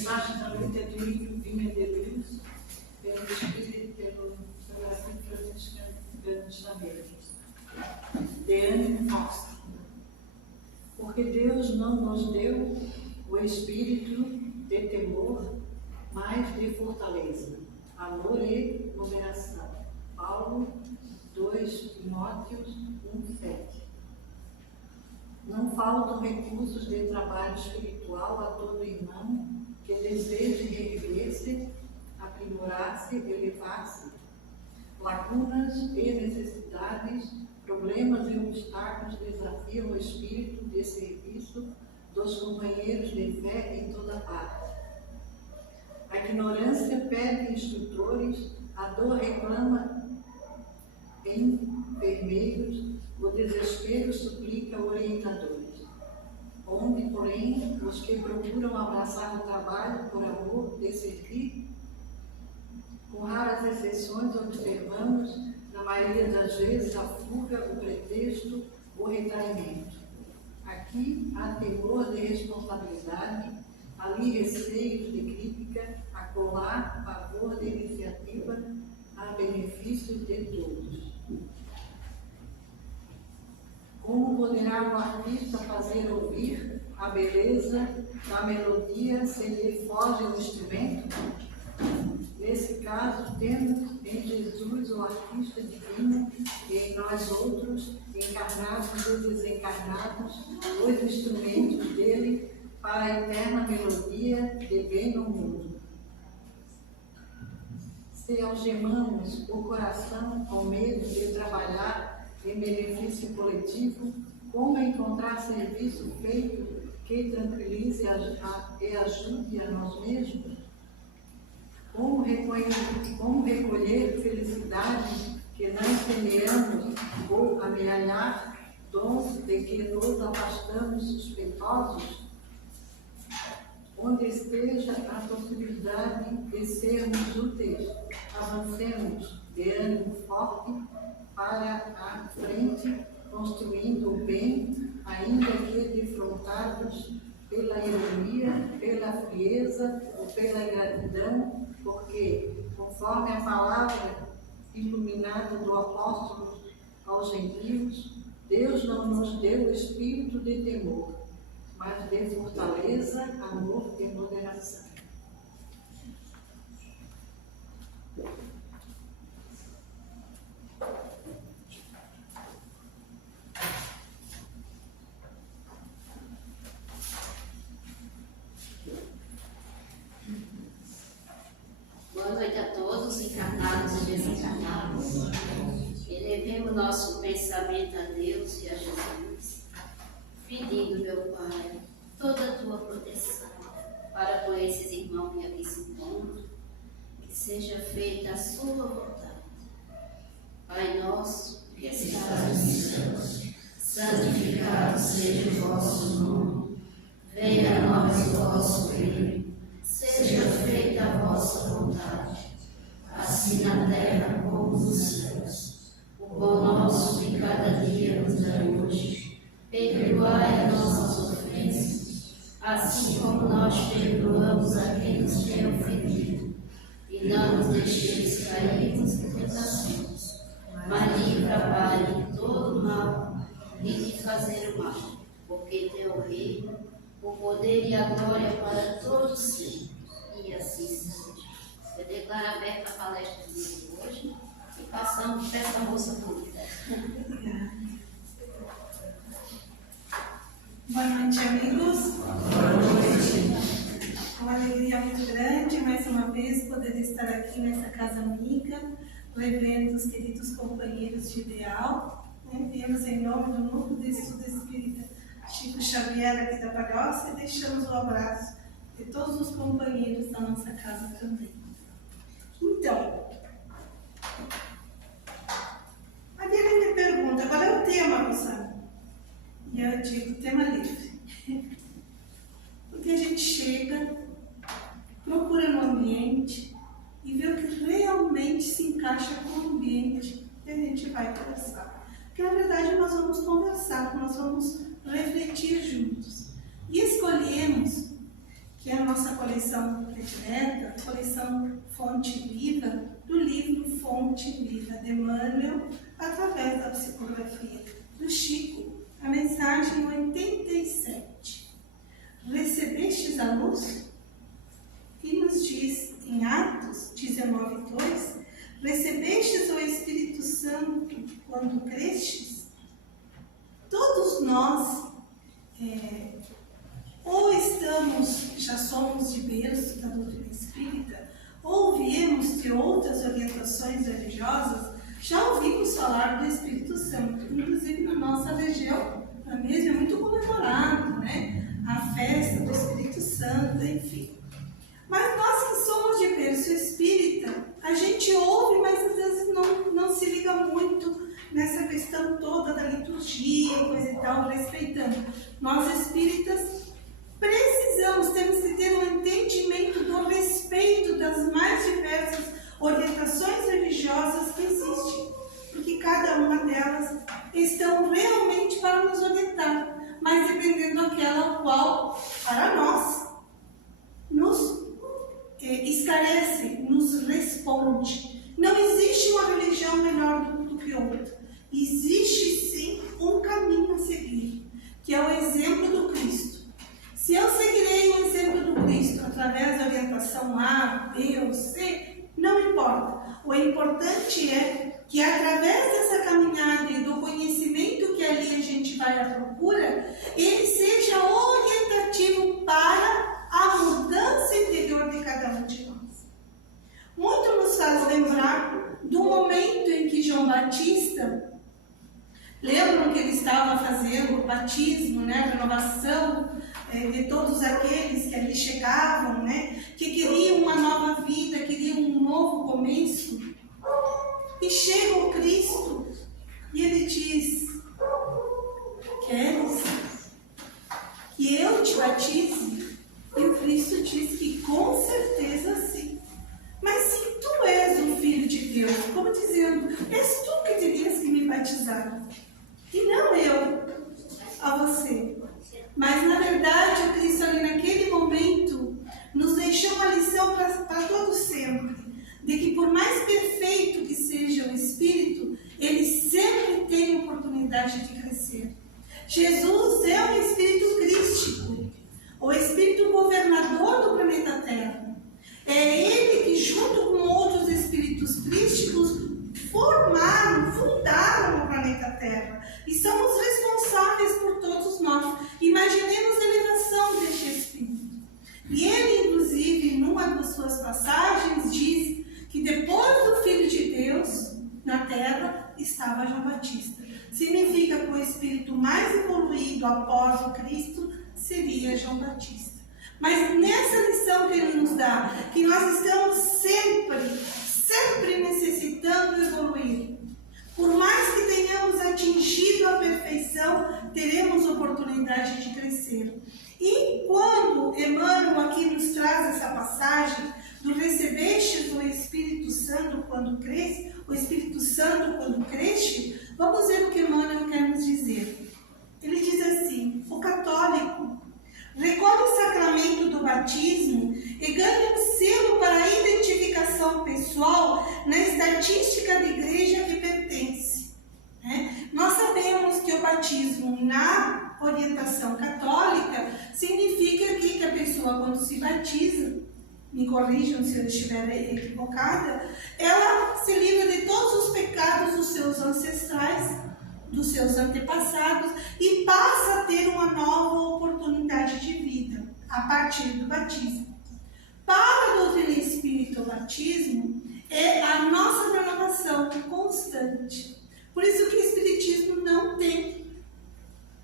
mensagem também é de vinha de Deus, pelo Espírito, pela Francisca Grandes Amigos. De ânimo forte. Porque Deus não nos deu o espírito de temor, mas de fortaleza, amor e moderação. Paulo 2 Timóteos 1:7. Não faltam recursos de trabalho espiritual a todo irmão que deseje reerguer-se, aprimorar-se, elevar-se. Lacunas e necessidades, problemas e obstáculos desafiam o espírito de serviço dos companheiros de fé em toda parte. A ignorância pede instrutores, a dor reclama enfermeiros, o desespero suplica orientadores. Onde, porém, os que procuram abraçar o trabalho por amor de servir, com raras exceções, observamos, na maioria das vezes, a fuga, o pretexto, o retraimento. Aqui há temor de responsabilidade, ali receios de crítica, acolá pavor de iniciativa, a benefício de todos. Como poderá o artista fazer ouvir a beleza da melodia se lhe foge o instrumento? Nesse caso, temos em Jesus o artista divino e em nós outros, encarnados e desencarnados, os instrumentos dele para a eterna melodia de bem no mundo. Se algemamos o coração com medo de trabalhar em benefício coletivo, como encontrar serviço feito que tranquilize e ajude a nós mesmos? Como recolher felicidade que não semeamos ou amealhar dons de que nos afastamos suspeitosos? Onde esteja a possibilidade de sermos úteis, avancemos de ânimo forte para a frente, construindo o bem, ainda que defrontados pela ironia, pela frieza ou pela ingratidão, porque, conforme a palavra iluminada do apóstolo aos gentios, Deus não nos deu o espírito de temor, mas de fortaleza, amor e moderação. Boa noite a todos, encarnados e desencarnados. Elevemos nosso pensamento a Deus e a Jesus, pedindo, meu Pai, toda a tua proteção para com esses irmãos que aqui se encontram, que seja feita a sua vontade. Pai nosso, que estás nos céus, santificado seja o vosso nome. Venha a nós o vosso reino. Seja feita a vossa vontade, assim na terra como nos céus. O pão nosso de cada dia nos dai hoje. Perdoai as nossas ofensas, assim como nós perdoamos a quem nos tem ofendido. E não nos deixeis cairmos em tentações, mas livra, Pai, de todo mal e de fazer o mal, porque teu o reino, o poder e a glória para todos sempre. E assim seja. Eu declaro aberta a palestra de hoje e passamos para essa moça bonita. Boa noite, amigos. Boa noite. Uma alegria muito grande, mais uma vez, poder estar aqui nessa casa amiga, revendo os queridos companheiros de ideal. Viemos em nome do Núcleo de Estudo Espírita Chico Xavier aqui da Palhoça e deixamos o abraço de todos os companheiros da nossa casa também. Então, a Diana me pergunta, qual é o tema, moçada? E eu digo, tema livre. Porque a gente chega, procura no ambiente e vê o que realmente se encaixa com o ambiente que a gente vai conversar. Porque, na verdade, nós vamos conversar, nós vamos refletir juntos. E escolhemos que é a nossa coleção predileta, coleção Fonte Viva, do livro Fonte Viva de Emmanuel, através da psicografia do Chico, a mensagem 87. Recebestes a luz? E nos diz em Atos 19:2, recebestes o Espírito Santo quando crestes? Todos nós, ou já somos de berço da doutrina espírita, ou viemos de outras orientações religiosas, já ouvimos falar do Espírito Santo, inclusive na nossa região, mesmo é muito comemorado, né? A festa do Espírito Santo, enfim. Mas nós que somos de berço espírita, a gente ouve, mas às vezes não se liga muito nessa questão toda da liturgia, coisa e tal, respeitando. Nós espíritas temos que ter um entendimento do respeito das mais diversas orientações religiosas que existem, porque cada uma delas estão realmente para nos orientar, mas dependendo daquela qual, para nós, nos esclarece, nos responde. Não existe uma religião melhor do que outra. Existe sim um caminho a seguir, que é o exemplo do Cristo. Se eu seguirei o exemplo do Cristo através da orientação A, B ou C, não importa. O importante é que através dessa caminhada e do conhecimento que ali a gente vai à procura, ele seja orientativo para a mudança interior de cada um de nós. Muito nos faz lembrar do momento em que João Batista, lembram que ele estava fazendo o batismo, né, a renovação de todos aqueles que ali chegavam, né, que queriam uma nova vida, queriam um novo começo. E chega o Cristo e ele diz: queres que eu te batize? E o Cristo diz que com certeza sim. Mas se tu és o Filho de Deus, como dizendo, és tu que terias que me batizar, e não eu a você. Mas na verdade o Cristo ali naquele momento nos deixou uma lição para todo sempre, de que por mais perfeito que seja o Espírito, ele sempre tem oportunidade de crescer. Jesus é o Espírito crístico, o Espírito governador do planeta Terra. É ele que, junto com outros Espíritos crísticos, fundaram o planeta Terra. E somos responsáveis por todos nós. Imaginemos a elevação deste Espírito. E ele, inclusive, numa das suas passagens, diz que depois do Filho de Deus, na Terra, estava João Batista. Significa que o Espírito mais evoluído após o Cristo seria João Batista. Mas nessa lição que ele nos dá, que nós estamos sempre necessitando evoluir. Por mais que tenhamos atingido a perfeição, teremos oportunidade de crescer. E quando Emmanuel aqui nos traz essa passagem do recebestes o Espírito Santo quando cresce, o Espírito Santo quando cresce, vamos ver o que Emmanuel quer nos dizer. Ele diz assim: o católico recolhe o sacramento do batismo e ganha um selo para a identificação pessoal na estatística da igreja que pertence. Nós sabemos que o batismo na orientação católica significa que a pessoa, quando se batiza, me corrijam se eu estiver equivocada, ela se livra de todos os pecados dos seus ancestrais, dos seus antepassados, e passa a ter uma nova oportunidade de vida a partir do batismo. Para a doutrina espírita, o batismo é a nossa renovação constante. Por isso que o Espiritismo não tem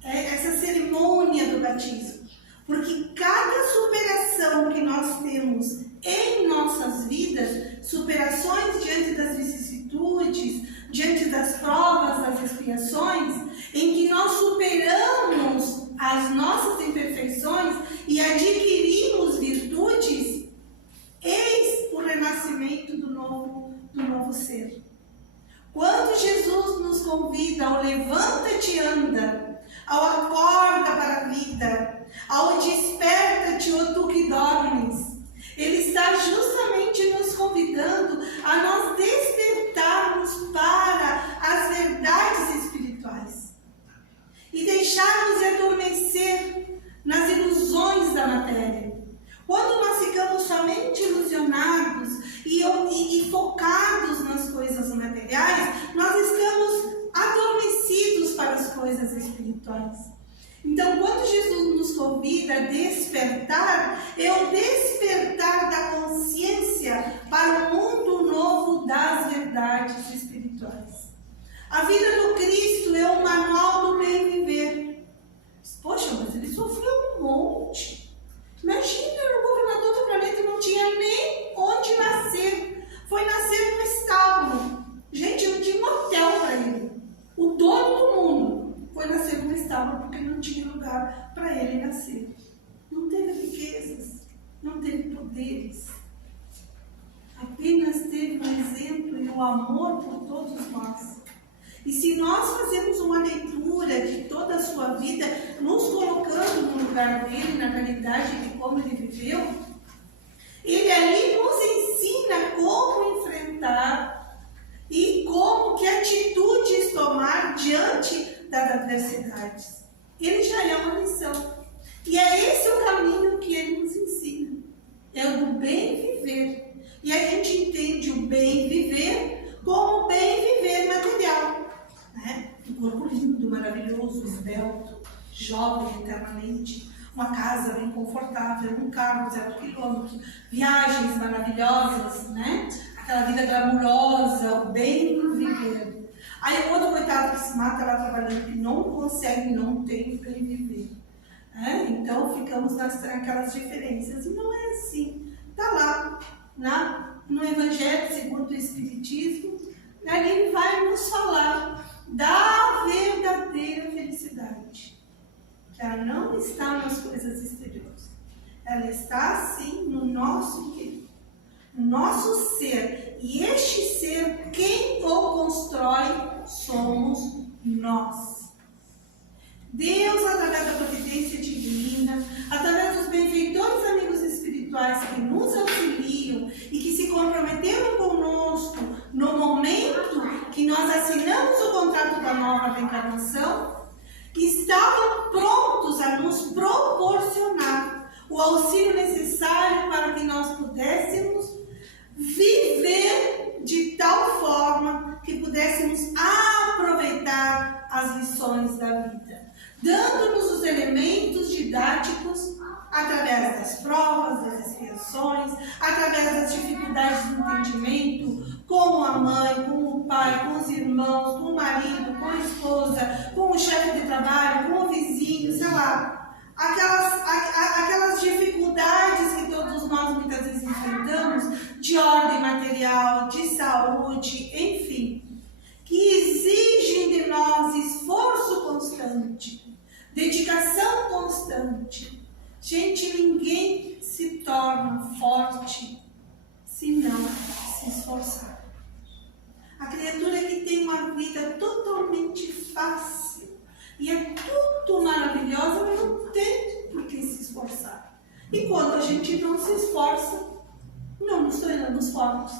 essa cerimônia do batismo, porque cada superação que nós temos em nossas vidas, superações diante das vicissitudes, diante das provas, das expiações, em que nós superamos as nossas imperfeições e adquirimos virtudes, eis o renascimento do novo ser. Quando Jesus nos convida ao levanta-te e anda, ao acorda para a vida, ao desperta-te, ó tu que dormes, e focados nas coisas materiais, nós estamos adormecidos para as coisas espirituais. Então, quando Jesus nos convida a despertar, é o despertar da consciência para o mundo novo das verdades espirituais. A vida do Cristo é o manual do bem viver. Poxa, mas ele sofreu um monte. Imagina, era o governador do planeta e não tinha nem onde nascer. Foi nascer no estábulo. Gente, não tinha um hotel para ele. O dono do mundo foi nascer no estábulo porque não tinha lugar para ele nascer. Não teve riquezas, não teve poderes. Apenas teve um exemplo e o amor por todos nós. E se nós fazemos uma leitura de toda a sua vida, nos colocando no lugar dele, na realidade de como ele viveu, ele ali nos ensina como enfrentar e como que atitudes tomar diante das adversidades. Ele já é uma lição. E é esse o caminho que ele nos ensina. É o do bem viver. E a gente entende o bem viver como o bem viver material. Um corpo lindo, maravilhoso, esbelto, jovem eternamente, uma casa bem confortável, um carro 0 km, viagens maravilhosas, né? Aquela vida glamurosa, o bem viver. Aí o outro coitado que se mata lá trabalhando, que não consegue, não tem o bem viver. Então ficamos naquelas diferenças. E não é assim. Está lá, no Evangelho segundo o Espiritismo, ali ele vai nos falar da verdadeira felicidade, que ela não está nas coisas exteriores, ela está sim no nosso interior, no nosso ser, e este ser, quem o constrói somos nós. Deus, através da providência divina, através dos benfeitores amigos espirituais que nos auxiliam e que se comprometeram conosco no momento que nós assinamos o contrato da nova reencarnação, estavam prontos a nos proporcionar o auxílio necessário para que nós pudéssemos viver de tal forma que pudéssemos aproveitar as lições da vida, dando-nos os elementos didáticos através das provas, das expiações, através das dificuldades do entendimento, com a mãe, com o pai, com os irmãos, com o marido, com a esposa, com o chefe de trabalho, com o vizinho, sei lá. Aquelas dificuldades que todos nós muitas vezes enfrentamos, de ordem material, de saúde, enfim, que exigem de nós esforço constante, dedicação constante. Gente, ninguém se torna forte se não se esforçar. A criatura que tem uma vida totalmente fácil e é tudo maravilhosa, ela não tem por que se esforçar. E quando a gente não se esforça, não nos tornamos fortes.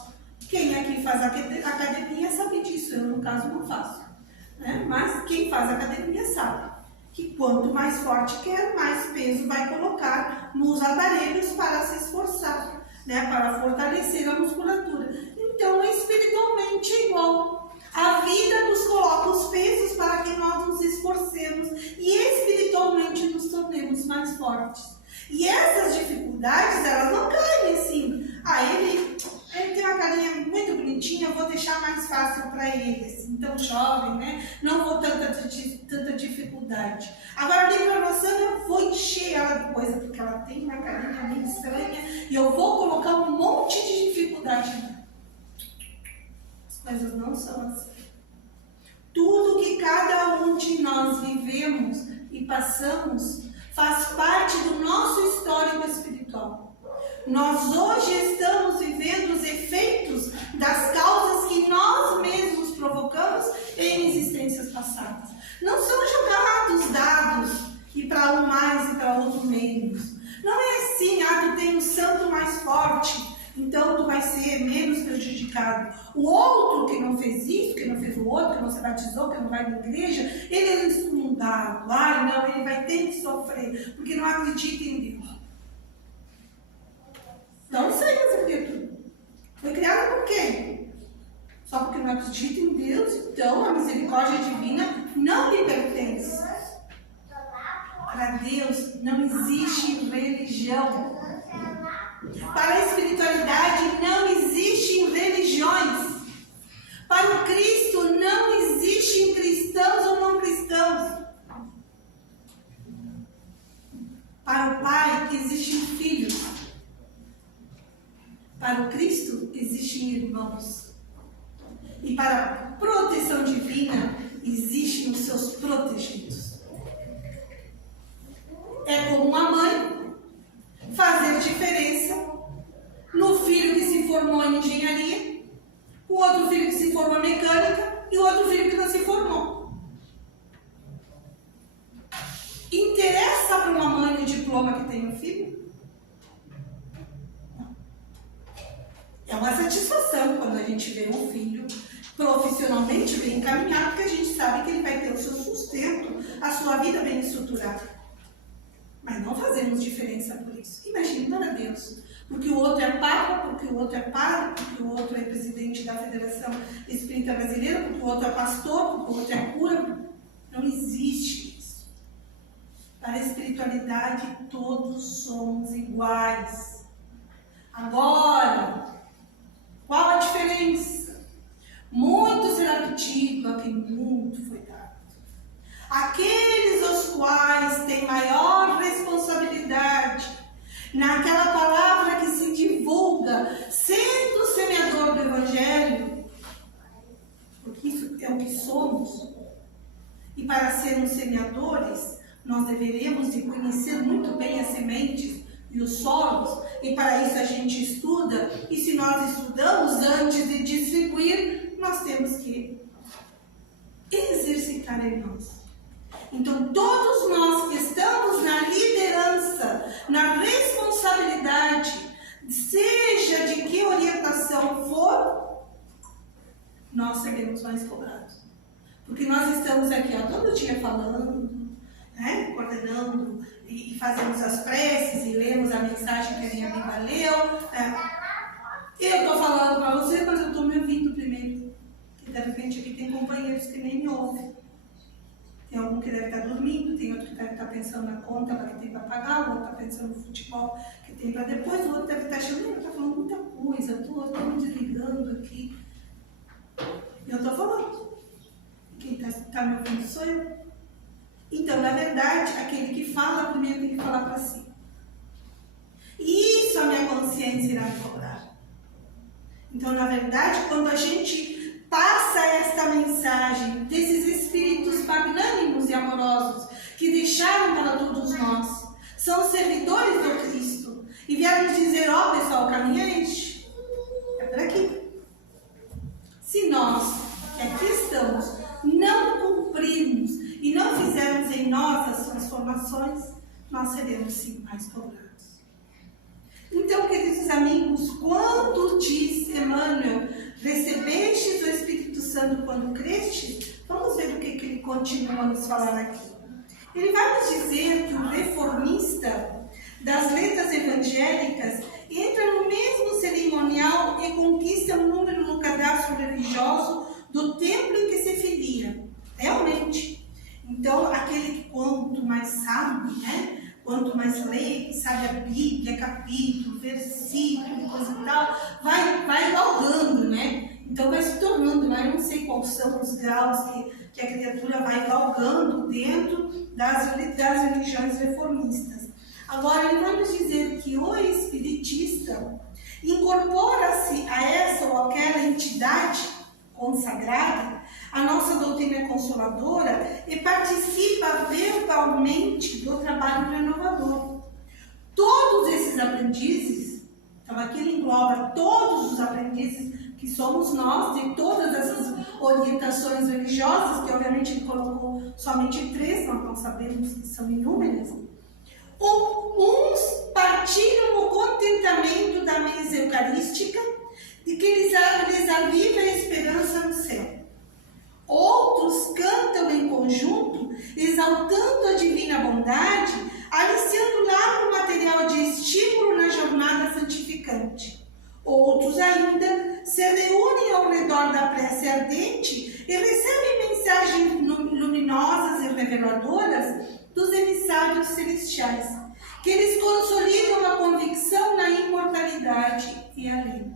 Quem aqui faz academia sabe disso, eu no caso não faço. Mas quem faz academia sabe que quanto mais forte quer, mais peso vai colocar nos aparelhos para se esforçar, para fortalecer a musculatura. Então, espiritualmente é igual. A vida nos coloca os pesos para que nós nos esforcemos e espiritualmente nos tornemos mais fortes. E essas dificuldades, elas não caem assim. Ele tem uma carinha muito bonitinha, eu vou deixar mais fácil para ele. Assim, tão jovem, não vou tanta dificuldade. Agora, ali para você, eu vou encher ela de coisa, porque ela tem uma carinha meio estranha e eu vou colocar um monte de dificuldade nela. As coisas não são assim. Tudo que cada um de nós vivemos e passamos faz parte do nosso histórico espiritual. Nós hoje estamos vivendo os efeitos das causas que nós mesmos provocamos em existências passadas. Não são jogados dados e para um mais e para outro menos. Não é assim, tu tem um santo mais forte, então tu vai ser menos prejudicado. O outro que não fez isso, que não fez o outro, que não se batizou, que não vai na igreja, ele é excomungado. Não, ele vai ter que sofrer, porque não acredita em Deus. Não sei, mas criatura foi criado acredita em Deus, então a misericórdia divina não lhe pertence. Para Deus não existe religião. Para a espiritualidade não existem religiões. Para o Cristo não existem cristãos ou não cristãos. Para o Pai existem filhos. Para o Cristo existem irmãos. E para a proteção divina existem os seus protegidos. É como uma mãe fazer diferença no filho que se formou em engenharia, o outro filho que se formou em mecânica e o outro filho que não se formou. Interessa para uma mãe o diploma que tem um filho? Não. É uma satisfação quando a gente vê um filho profissionalmente bem encaminhado, porque a gente sabe que ele vai ter o seu sustento, a sua vida bem estruturada. Mas não fazemos diferença por isso. Imagine para Deus. Porque o outro é papa, porque o outro é padre, porque o outro é presidente da Federação Espírita Brasileira, porque o outro é pastor, porque o outro é cura. Não existe isso. Para a espiritualidade, todos somos iguais. Agora, qual a diferença? Muito será pedido a quem muito foi dado. Aqueles os quais têm maior responsabilidade naquela palavra que se divulga, sendo o semeador do Evangelho, porque isso é o que somos. E para sermos semeadores, nós deveremos de conhecer muito bem as sementes e os solos, e para isso a gente estuda, e se nós estudamos antes de distribuir, nós temos que exercitar em nós. Então, todos nós que estamos na liderança, na responsabilidade, seja de que orientação for, nós seremos mais cobrados. Porque nós estamos aqui todo dia falando, né, coordenando, e fazemos as preces, e lemos a mensagem que a minha amiga leu. Eu estou falando para você, mas eu estou me ouvindo primeiro. Porque de repente aqui tem companheiros que nem me ouvem. Tem algum que deve estar dormindo, tem outro que deve estar pensando na conta que tem para pagar, o outro está pensando no futebol que tem para depois, o outro deve estar achando, eu estou falando muita coisa, estou me desligando aqui. Eu estou falando. Quem está me ouvindo sou eu. Então, na verdade, aquele que fala primeiro tem que falar para si. E isso a minha consciência irá me cobrar. Então, na verdade, quando a gente passa esta mensagem desses espíritos magnânimos e amorosos que deixaram para todos nós, são servidores do Cristo e vieram nos dizer, pessoal, o caminho é este, é por aqui. Se nós, que aqui estamos, não cumprirmos e não fizermos em nós as transformações, nós seremos sim mais cobrados. Então, queridos amigos, quando diz Emmanuel, recebestes o Espírito Santo quando crestes, vamos ver o que ele continua a nos falar aqui. Ele vai nos dizer que o reformista das letras evangélicas entra no mesmo cerimonial e conquista um número no cadastro religioso do templo em que se filia. Realmente. Então, aquele que quanto mais sabe, né? Quanto mais lê, sabe a Bíblia, capítulo, versículo, coisa e tal, vai galgando, né? Então vai se tornando, né? Eu não sei quais são os graus que a criatura vai galgando dentro das religiões reformistas. Agora, ele vai nos dizer que o espiritista incorpora-se a essa ou aquela entidade consagrada, a nossa doutrina consoladora, e participa verbalmente do trabalho renovador. Todos esses aprendizes, então aqui ele engloba todos os aprendizes que somos nós, de todas essas orientações religiosas, que obviamente ele colocou somente 3, nós não sabemos que são inúmeras. Uns partilham o contentamento da mesa eucarística e que lhes aviva a esperança no céu. Outros cantam em conjunto, exaltando a divina bondade, aliciando largo material de estímulo na jornada santificante. Outros ainda se reúnem ao redor da prece ardente e recebem mensagens luminosas e reveladoras dos emissários celestiais, que lhes consolidam a convicção na imortalidade e além.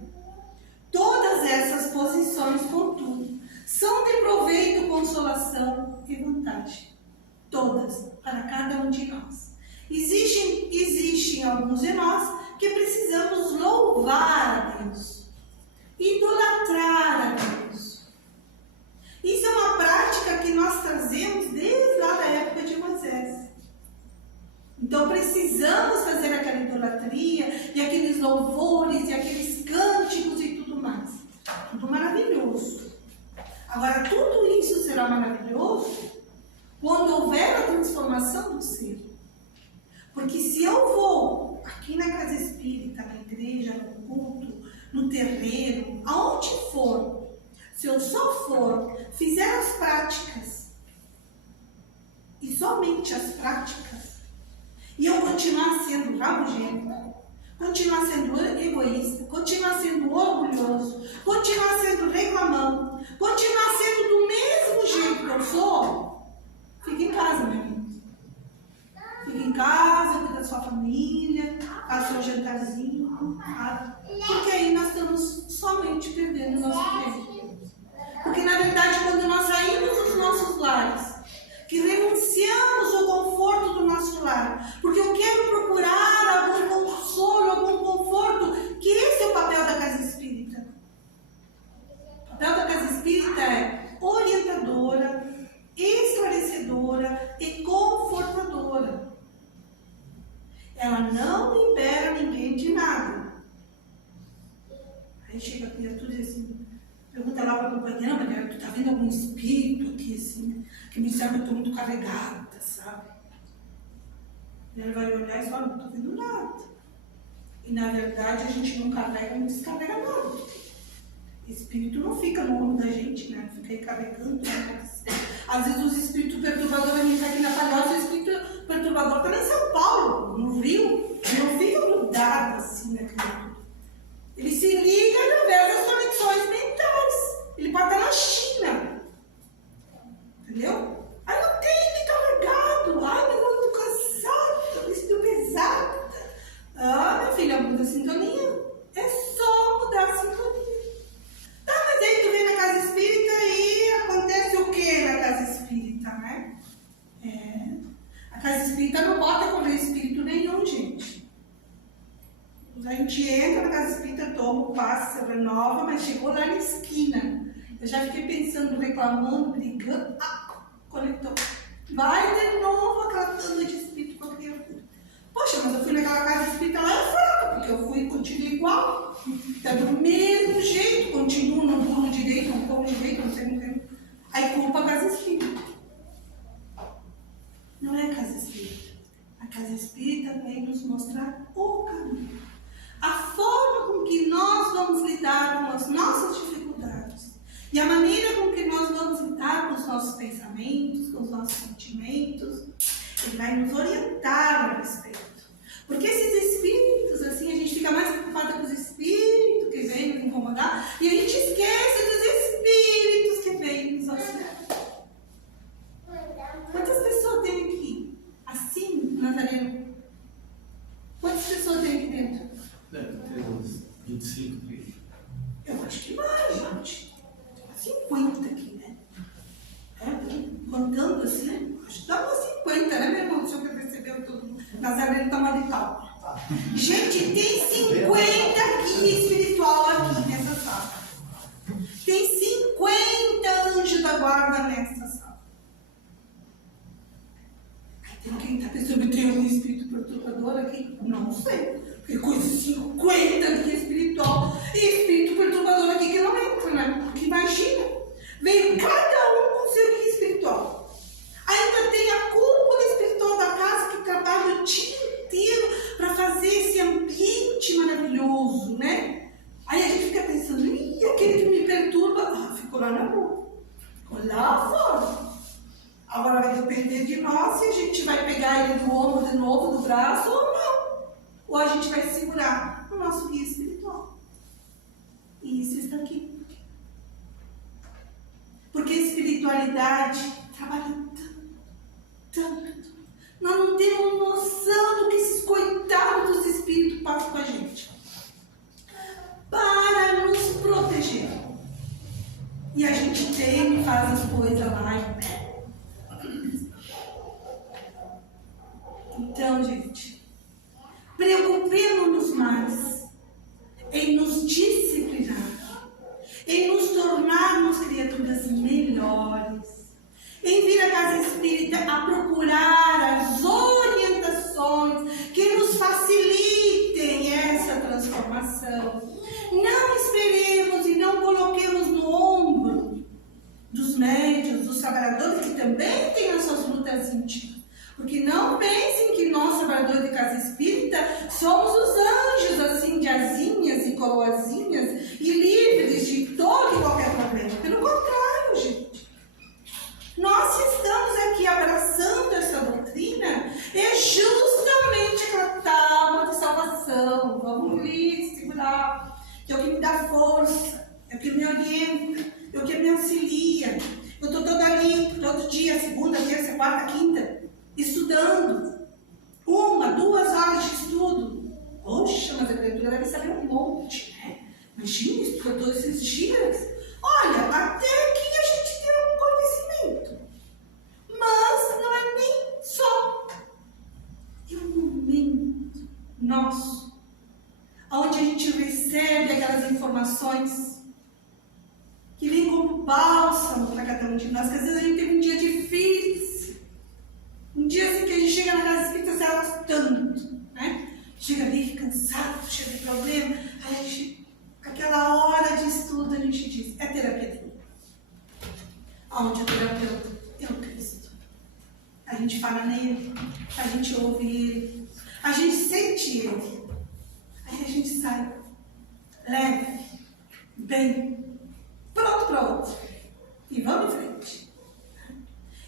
Todas essas posições, contudo, são de proveito, consolação e vantagem. Todas, para cada um de nós. Existem alguns de nós que precisamos louvar a Deus, idolatrar a Deus. Isso é uma prática que nós trazemos desde lá da época de Moisés. Então precisamos fazer aquela idolatria, e aqueles louvores, e aqueles cânticos e tudo mais. Tudo maravilhoso. Agora, tudo isso será maravilhoso quando houver a transformação do ser. Porque se eu vou aqui na casa espírita, na igreja, no culto, no terreiro, aonde for, se eu só for, fizer as práticas, e somente as práticas, e eu continuar sendo rabugento, continuar sendo egoísta, continuar sendo orgulhoso, continuar sendo reclamão, continuar sendo do mesmo jeito que eu sou, fica em casa, meu amigo. Fica em casa, cuida da sua família, faz seu jantarzinho, porque aí nós estamos somente perdendo o nosso tempo. Porque na verdade, quando nós saímos dos nossos lares, que renunciamos ao conforto do nosso lar, porque eu quero procurar algum consolo, algum conforto, que esse é o papel da casa espírita. O papel da casa espírita é orientadora, esclarecedora e confortadora. Ela não libera ninguém de nada. Aí chega a criatura e diz assim, pergunta lá para a companheira, Maria, tu tá vendo algum espírito aqui assim, que me serve, eu estou muito carregada, sabe? E ela vai olhar e fala, não estou vendo nada. E na verdade a gente não carrega, não descarrega nada. Espírito não fica no ombro da gente, né? Fica aí carregando, né? Às vezes os espíritos perturbadores, a gente está aqui na Palhoça, o espírito perturbador está em São Paulo, no Rio, ele não fica grudado assim, né, criatura? Ele se liga através das conexões mentais. Ele pode estar na China. Entendeu? Aí não tem, ele está largado. Ai, mas eu estou cansado, eu estou pesada. Ah, minha filha, muda a sintonia. É só mudar a sintonia. Tá, mas aí tu vem na casa espírita e acontece o que na casa espírita, né? A casa espírita não bota com espírito nenhum, gente. A gente entra na casa espírita, toma o passe, se renova, mas chegou lá na esquina. Eu já fiquei pensando, reclamando, brigando. Conectou. Vai de novo aquela tanda de espírito com a criatura. Poxa, mas eu fui naquela casa espírita lá é fraca, porque eu fui e continuo igual. Tá do mesmo jeito, continuo, não durmo direito, não como direito, não sei, não sei. Aí culpa a casa espírita. Não é a casa espírita. A casa espírita vem nos mostrar o caminho. A forma com que nós vamos lidar com as nossas dificuldades. E a maneira com que nós vamos lidar com os nossos pensamentos, com os nossos sentimentos. Ele vai nos orientar a respeito. Porque esses espíritos, assim, a gente fica mais preocupada com os espíritos que vêm nos incomodar. E a gente esquece dos espíritos que vêm nos auxiliar. Quantas pessoas tem aqui? Assim, Nazareno? Quantas pessoas tem aqui dentro? Deve ter uns 25, 30. Eu acho que mais, gente. 50 aqui, né? Contando assim, acho que dá umas 50, né, meu irmão? O senhor percebeu tudo? Nazareno toma de pau. Gente, tem 50 aqui espiritual aqui nessa sala. Tem 50 anjos da guarda nessa sala. Tem quem está pensando que tem algum espírito perturbador aqui? Não sei. Porque coisa 50 aqui espiritual e espírito perturbador aqui que não entra, né? Porque imagina, veio cada um com seu guia espiritual. Ainda tem a cúpula espiritual da casa que trabalha o dia inteiro para fazer esse ambiente maravilhoso, né? Aí a gente fica pensando, ih, aquele que me perturba, ficou lá na rua, ficou lá fora. Agora vai depender de nós se a gente vai pegar ele do ombro de novo, do braço ou não. Ou a gente vai segurar o nosso guia espiritual. espiritualidade trabalha tanto. Nós não temos noção do que esses coitados dos espíritos passam com a gente. Para nos proteger. E a gente tem e faz as coisas lá. Então, gente, preocupemos-nos mais em nos disciplinar, em nos tornarmos criaturas melhores, em vir à casa espírita a procurar as orientações que nos facilitem essa transformação. Não esperemos e não coloquemos no ombro dos médiuns, dos trabalhadores que também têm as suas lutas íntimas. Porque não pensem que nós, trabalhadores de casa espírita, somos os anjos, assim, de asinhas e coroazinhas e livres de todo e qualquer problema. Pelo contrário, gente. Nós que estamos aqui abraçando essa doutrina é justamente aquela tábua de salvação. Vamos ali, segurar. É o que me dá força, é o que me orienta, é o que me auxilia. Eu estou toda ali, todo dia, segunda, terça, quarta, quinta, estudando. 1, 2 horas de estudo. Poxa, mas a criatura deve saber um monte, né? Imagina, estudou todos esses dias. Olha, até que a gente tem um conhecimento. Mas não é nem só. É um momento nosso, onde a gente recebe aquelas informações que vêm como bálsamo para cada um de nós, que às vezes a gente tem um dia difícil, um dia assim que a gente chega na casa espírita se arrastando, né? Chega ali cansado, cheio de problema, aí a gente, aquela hora de estudo a gente diz, é terapia de grupo. Onde o terapeuta é o Cristo. A gente fala nele, a gente ouve ele, a gente sente ele. Aí a gente sai leve, bem, pronto para outro. E vamos em frente.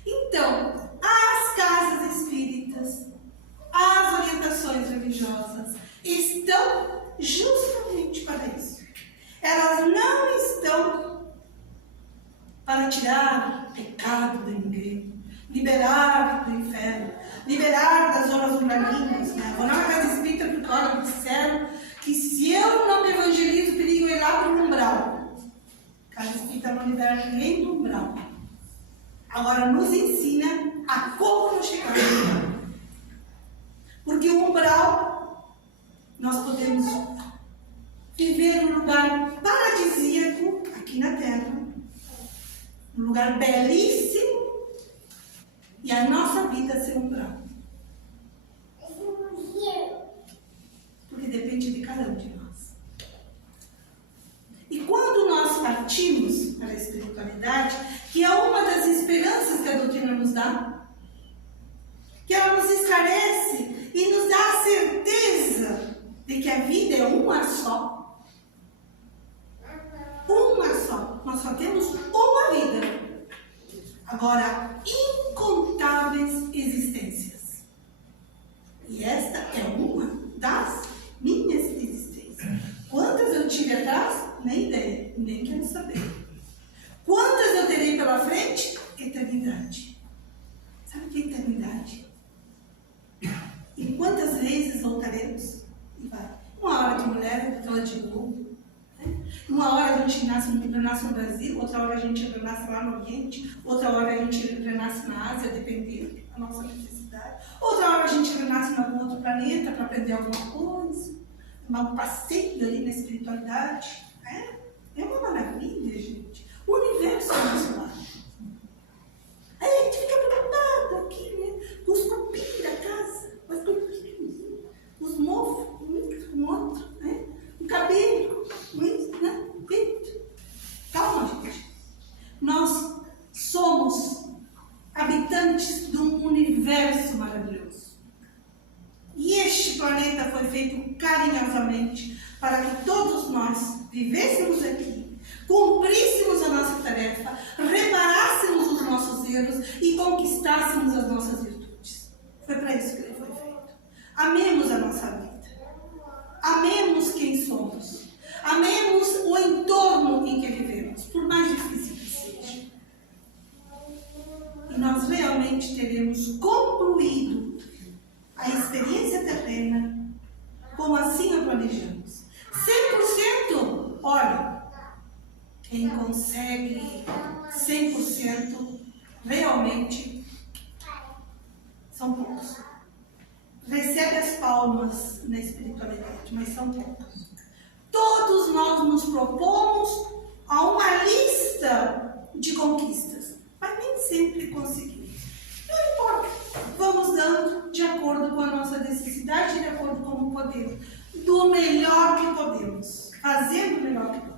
Então, as casas espíritas, as orientações religiosas estão justamente para isso. Elas não estão para tirar pecado de ninguém, liberar do inferno, liberar das zonas umbralinas, né? Vou na casa espírita porque olha, me disseram que se eu não me evangelizo, perigo ir lá para o umbral. A casa espírita não libera ninguém do umbral. Agora nos ensina a como não chegar no umbral. Porque o umbral, nós podemos viver num lugar paradisíaco aqui na Terra, um lugar belíssimo, e a nossa vida ser umbral. Porque depende de cada um de nós. E quando nós partimos para a espiritualidade, que é uma das esperanças que a doutrina nos dá, que ela nos esclarece e nos dá a certeza de que a vida é uma só. Uma só. Nós só temos uma vida. Agora, incontáveis existências. E esta é uma das minhas existências. Quantas eu tive atrás? Nem ideia, nem quero saber. Quantas eu terei pela frente? Eternidade. Sabe o que é eternidade? E quantas vezes voltaremos? E vai. Uma hora de mulher, outra hora de burro. Uma hora a gente renasce no Brasil, outra hora a gente renasce lá no Oriente, outra hora a gente renasce na Ásia, dependendo da nossa necessidade. Outra hora a gente renasce em algum outro planeta para aprender alguma coisa, um passeio ali na espiritualidade. É uma maravilha, gente. O universo é nosso lar. Aí a gente fica preocupado aqui, né? Com os cupins da casa, com as coisinhas, os mofos, um outro, né? O cabelo, né? O peito. Calma, gente. Nós somos habitantes de um universo maravilhoso. E este planeta foi feito carinhosamente para que todos nós vivêssemos aqui, cumpríssemos a nossa tarefa, reparássemos os nossos erros e conquistássemos as nossas virtudes. Foi para isso que ele foi feito. Amemos a nossa vida. Amemos quem somos. Amemos o entorno em que vivemos, por mais difícil que seja. quem consegue 100% realmente são poucos. Recebe as palmas na espiritualidade, mas são poucos. Todos nós nos propomos a uma lista de conquistas, mas nem sempre conseguimos. Não importa, vamos dando de acordo com a nossa necessidade, de acordo com o podemos, do melhor que podemos, fazendo o melhor que podemos.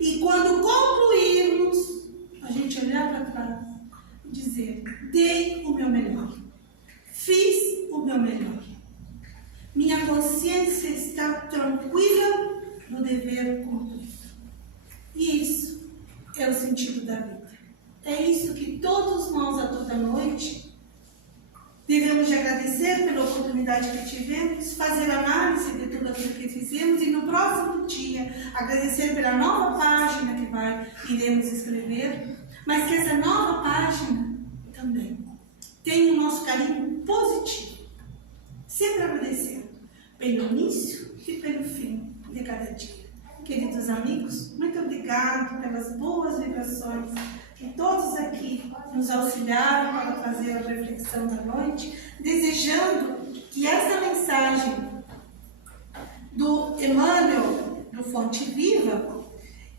E quando concluirmos, a gente olhar para trás e dizer: dei o meu melhor, fiz o meu melhor. Minha consciência está tranquila no dever cumprido. E isso é o sentido da vida. É isso que todos nós, a toda noite, devemos de agradecer pela oportunidade que tivemos, fazer análise de tudo aquilo que fizemos e no próximo dia agradecer pela nova página que iremos escrever, mas que essa nova página também tenha o nosso carinho positivo, sempre agradecendo pelo início e pelo fim de cada dia. Queridos amigos, muito obrigado pelas boas vibrações que todos aqui nos auxiliaram para fazer a reflexão da noite, desejando que essa mensagem do Emmanuel, do Fonte Viva,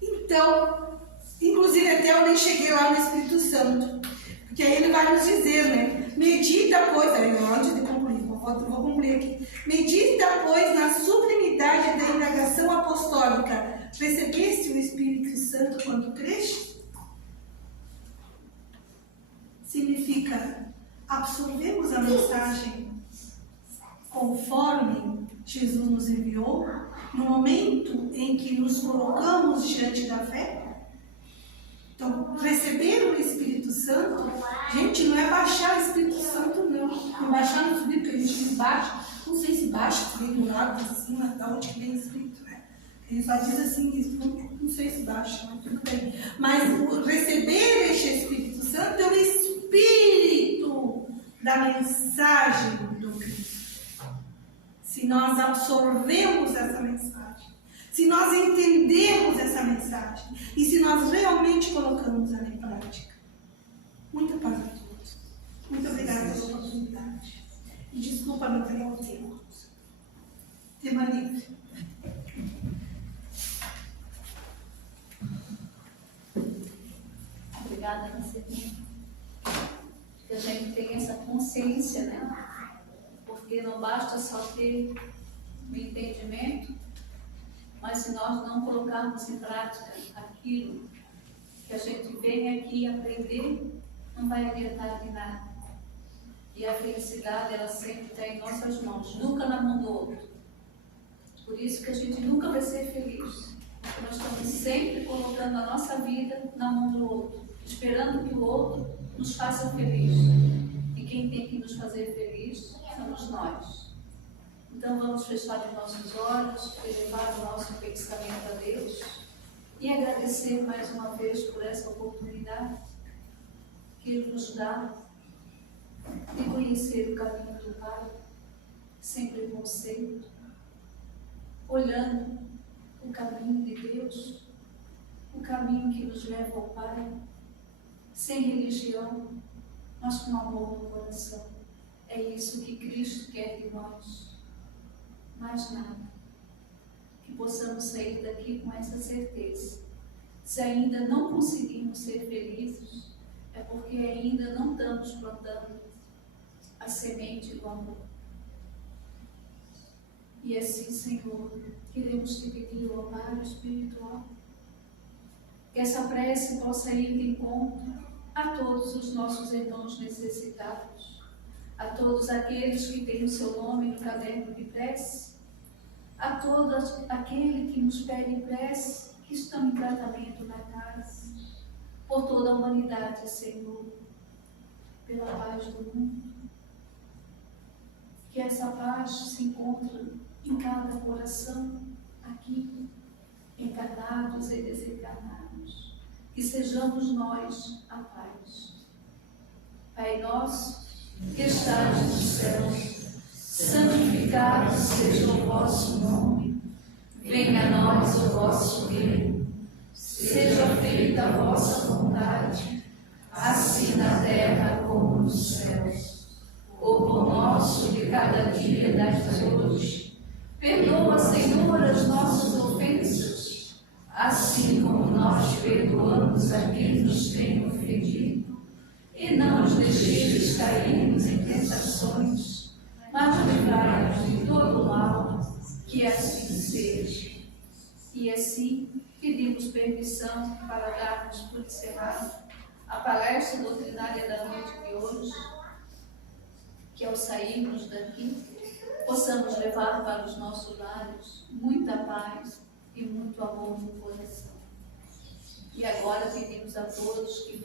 então, inclusive até eu nem cheguei lá no Espírito Santo, porque aí ele vai nos dizer, né? Medita, pois, antes de concluir, vou concluir aqui. Medita, pois, na sublimidade da indagação apostólica. Recebeste o Espírito Santo quando creste? Significa absorvemos a mensagem conforme Jesus nos enviou, no momento em que nos colocamos diante da fé. Então, receber o Espírito Santo, gente, não é baixar o Espírito Santo, não. Não baixar no subir, porque a gente diz baixa. Não sei se baixa, vem do lado, de cima, da onde que vem o Espírito, né? Ele só diz assim, não sei se baixa, mas tudo bem. Mas receber este Espírito Santo é o Espírito da mensagem do Cristo. Se nós absorvemos essa mensagem, se nós entendemos essa mensagem e se nós realmente colocamos ela em prática. Muita paz a todos. Muito obrigada pela oportunidade. E desculpa não pegar o tempo. Tema livre. Obrigada, Marcelina. Que a gente tenha essa consciência, né? Porque não basta só ter o entendimento, mas se nós não colocarmos em prática aquilo que a gente vem aqui aprender, não vai adiantar de nada. E a felicidade, ela sempre está em nossas mãos, nunca na mão do outro. Por isso que a gente nunca vai ser feliz. Porque nós estamos sempre colocando a nossa vida na mão do outro, esperando que o outro nos faça feliz. E quem tem que nos fazer feliz somos nós. Então vamos fechar os nossos olhos, elevar o nosso pensamento a Deus e agradecer mais uma vez por essa oportunidade que Ele nos dá de conhecer o caminho do Pai, sem preconceito, olhando o caminho de Deus, o caminho que nos leva ao Pai, sem religião, mas com amor no coração. É isso que Cristo quer de nós. Mais nada. Que possamos sair daqui com essa certeza. Se ainda não conseguimos ser felizes, é porque ainda não estamos plantando a semente do amor. E assim, Senhor, queremos te pedir o amparo espiritual. Que essa prece possa ir de encontro a todos os nossos irmãos necessitados, a todos aqueles que têm o seu nome no caderno de prece, a todos aqueles que nos pedem prece, que estão em tratamento na casa, por toda a humanidade, Senhor, pela paz do mundo. Que essa paz se encontre em cada coração, aqui, encarnados e desencarnados. Que sejamos nós a paz. Pai nosso, que estás nos céus, santificado seja o vosso nome. Venha a nós o vosso reino. Seja feita a vossa vontade, assim na terra como nos céus. O pão nosso de cada dia dai-nos hoje. Perdoa, Senhor, as nossas ofensas, assim como nós perdoamos a quem nos tem ofendido. E não nos deixeis cairmos em tentações, mas livrai-nos de todo mal, que assim seja. E assim pedimos permissão para darmos por encerrado a palestra doutrinária da noite de hoje, que ao sairmos daqui, possamos levar para os nossos lares muita paz e muito amor no coração. E agora pedimos a todos que